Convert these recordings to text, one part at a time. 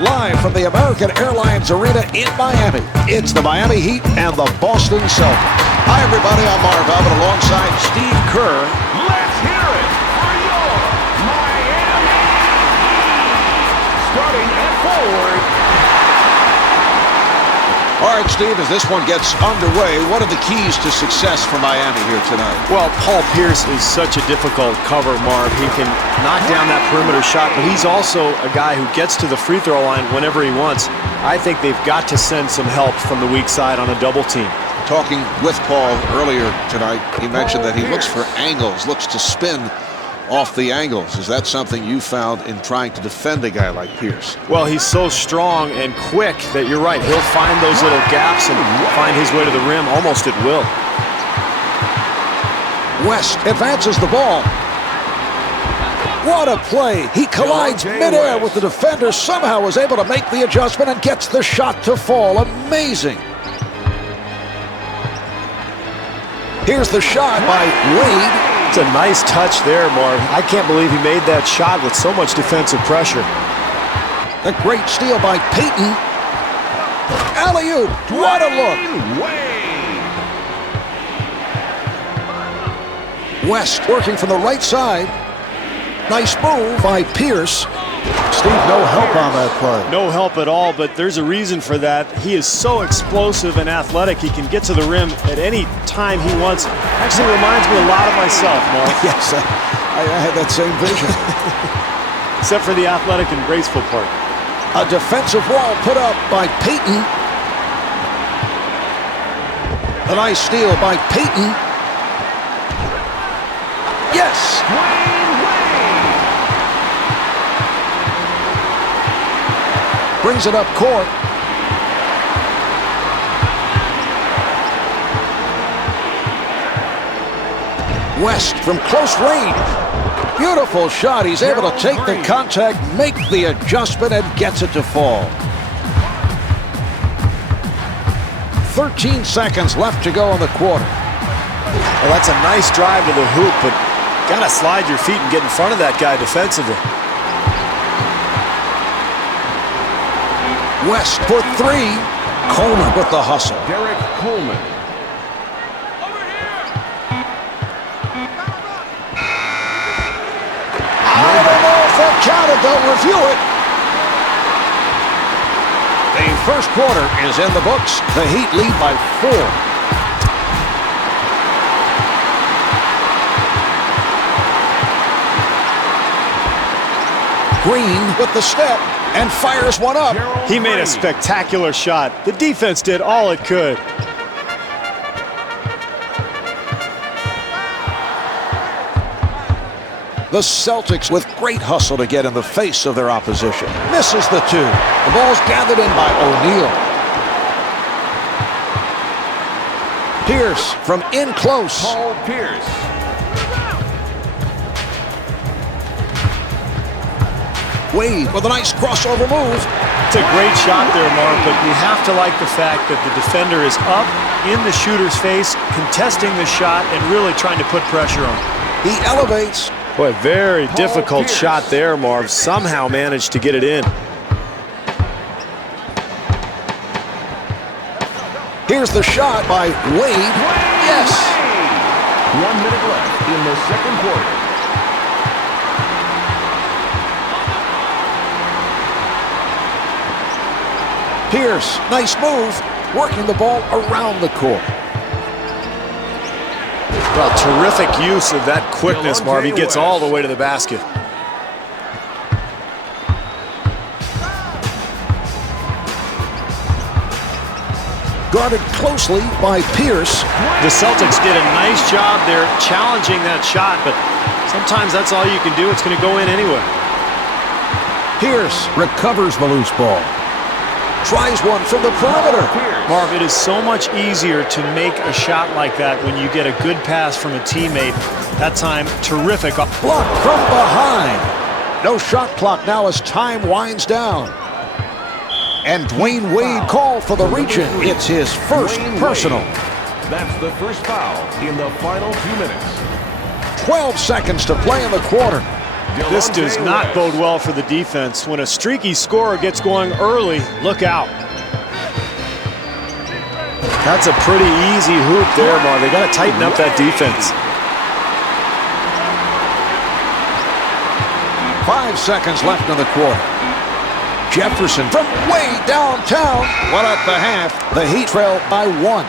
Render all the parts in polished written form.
live from the American Airlines Arena in Miami. It's the Miami Heat and the Boston Celtics. Hi, everybody. I'm Marv Albert alongside Steve Kerr. Let's hear it for your Miami Heat. Starting at forward. All right, Steve, as this one gets underway, what are the keys to success for Miami here tonight? Well, Paul Pierce is such a difficult cover, Marv. He can knock down that perimeter shot, but he's also a guy who gets to the free throw line whenever he wants. I think they've got to send some help from the weak side on a double team. Talking with Paul earlier tonight, he mentioned that he looks for angles, looks to spin off the angles. Is that something you found in trying to defend a guy like Pierce? Well, he's so strong and quick that you're right. He'll find those little gaps and find his way to the rim almost at will. West advances the ball. What a play. He collides midair with the defender, somehow is able to make the adjustment and gets the shot to fall. Amazing. Here's the shot by Wade. It's a nice touch there, Marv. I can't believe he made that shot with so much defensive pressure. A great steal by Payton. Alley-oop. What a look. West working from the right side. Nice move by Pierce. Steve, no help on that play. No help at all, but there's a reason for that. He is so explosive and athletic. He can get to the rim at any time he wants. Actually reminds me a lot of myself, Mark. Yes, I had that same vision. Except for the athletic and graceful part. A defensive wall put up by Payton. A nice steal by Payton. Yes! Brings it up court. West from close range. Beautiful shot. He's able to take the contact, make the adjustment, and gets it to fall. 13 seconds left to go in the quarter. Well, that's a nice drive to the hoop, but gotta slide your feet and get in front of that guy defensively. West for three. Coleman with the hustle. Derek Coleman. I don't know if they'll count it. They'll review it. The first quarter is in the books. The Heat lead by 4. Green with the step and fires one up. He made a spectacular shot. The defense did all it could. The Celtics with great hustle to get in the face of their opposition. Misses the two. The ball's gathered in by O'Neal. Pierce from in close. Paul Pierce. Wade with a nice crossover move. It's a great shot there, Mark, but you have to like the fact that the defender is up in the shooter's face, contesting the shot and really trying to put pressure on him. He elevates. Boy, very difficult shot there, Marv. Somehow managed to get it in. Here's the shot by Wade. Yes. 1 minute left in the second quarter. Pierce, nice move, working the ball around the court. Well, terrific use of that quickness, Marv. He gets all the way to the basket. Guarded closely by Pierce. The Celtics did a nice job there challenging that shot, but sometimes that's all you can do. It's going to go in anyway. Pierce recovers the loose ball. Tries one from the perimeter. Marv, it is so much easier to make a shot like that when you get a good pass from a teammate. That time, terrific. Blocked from behind. No shot clock now as time winds down. And Dwyane Wade called for the reach-in. It's his first personal. That's the first foul in the final 2 minutes. 12 seconds to play in the quarter. This does not bode well for the defense. When a streaky scorer gets going early, look out. That's a pretty easy hoop there, Marv. They got to tighten up that defense. 5 seconds left in the quarter. Jefferson from way downtown. Well, at the half, the Heat trail by 1.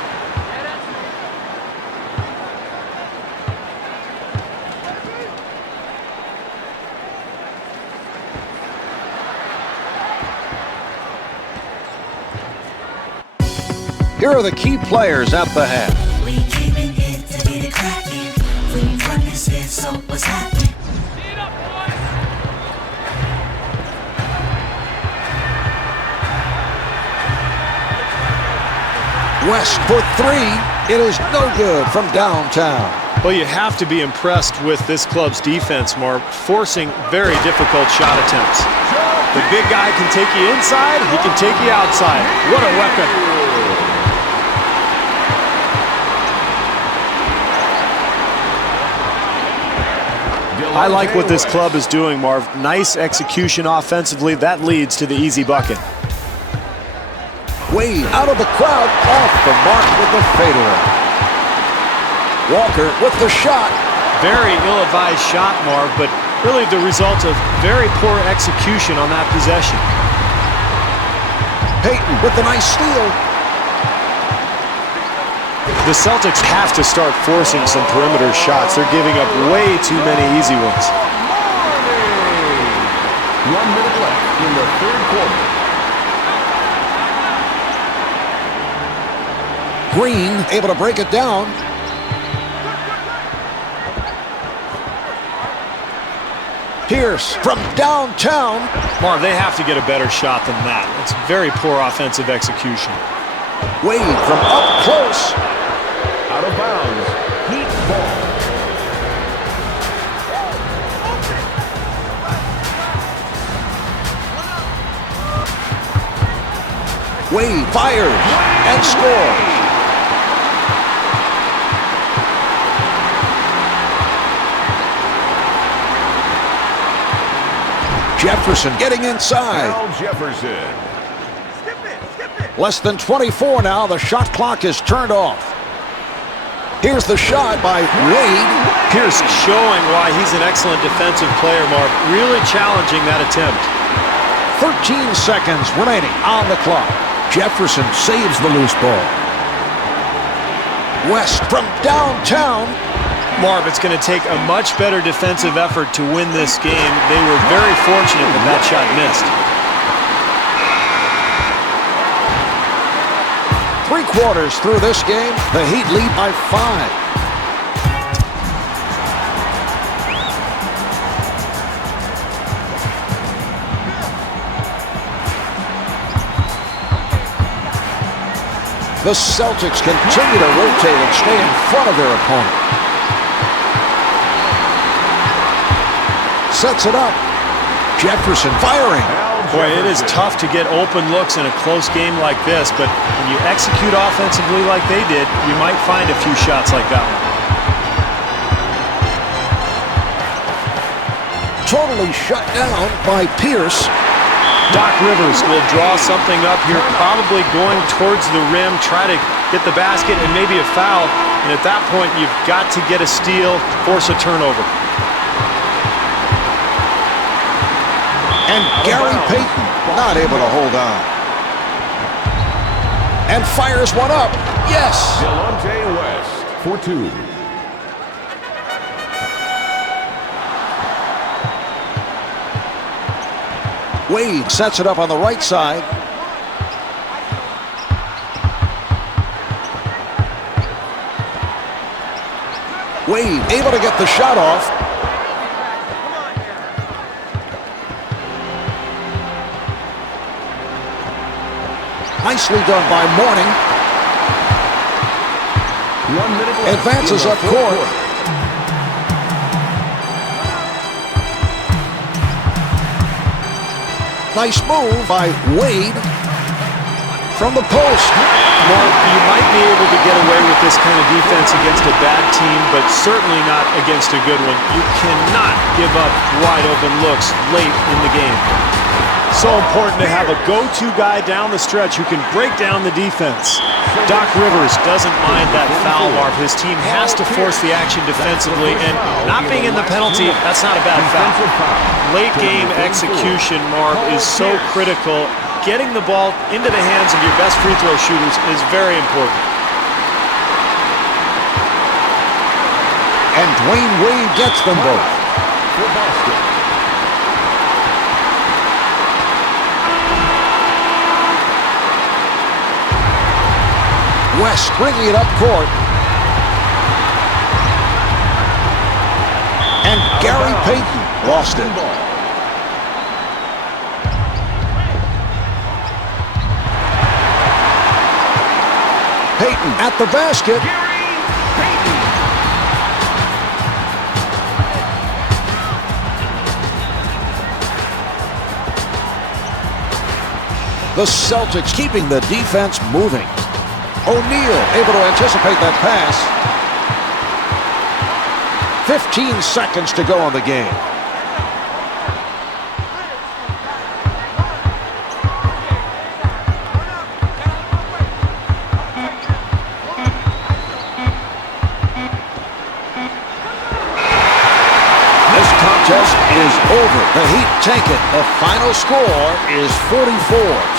Here are the key players at the half. We came in here to get it cracking. We run this here, so what's happening? West for 3. It is no good from downtown. Well, you have to be impressed with this club's defense, Marv, forcing very difficult shot attempts. The big guy can take you inside, he can take you outside. What a weapon. I like what this club is doing, Marv. Nice execution offensively. That leads to the easy bucket. Wade out of the crowd, off the mark with the fadeaway. Walker with the shot. Very ill-advised shot, Marv, but really the result of very poor execution on that possession. Payton with the nice steal. The Celtics have to start forcing some perimeter shots. They're giving up way too many easy ones. 1 minute left in the third quarter. Green able to break it down. Pierce from downtown. Marv, they have to get a better shot than that. It's very poor offensive execution. Wade from up close. Out of bounds. Heat ball. Wade fires and scores. Jefferson getting inside. Al Jefferson. Less than 24 now. The shot clock is turned off. Here's the shot by Wade. Pierce showing why he's an excellent defensive player, Mark. Really challenging that attempt. 13 seconds remaining on the clock. Jefferson saves the loose ball. West from downtown. Marv, it's going to take a much better defensive effort to win this game. They were very fortunate that that shot missed. 3 quarters through this game, the Heat lead by 5. The Celtics continue to rotate and stay in front of their opponent. Sets it up. Jefferson firing. Boy, it is tough to get open looks in a close game like this, but when you execute offensively like they did, you might find a few shots like that one. Totally shut down by Pierce. Doc Rivers will draw something up here, probably going towards the rim, try to get the basket and maybe a foul. And at that point, you've got to get a steal, force a turnover. And Gary Payton not able to hold on. And fires one up. Yes. Delonte West for 2. Wade sets it up on the right side. Wade able to get the shot off. Nicely done by Mourning. 1 minute left. Advances up court. Nice move by Wade from the post. Mark, you might be able to get away with this kind of defense against a bad team, but certainly not against a good one. You cannot give up wide open looks late in the game. So important to have a go-to guy down the stretch who can break down the defense. Doc Rivers doesn't mind that foul, Marv. His team has to force the action defensively, and not being in the penalty, that's not a bad foul. Late game execution, Marv, is so critical. Getting the ball into the hands of your best free throw shooters is very important. And Dwyane Wade gets them both. For Boston. West bringing it up court. And Gary Payton lost it. Payton at the basket. The Celtics keeping the defense moving. O'Neal able to anticipate that pass. 15 seconds to go on the game. This contest is over. The Heat take it. The final score is 44.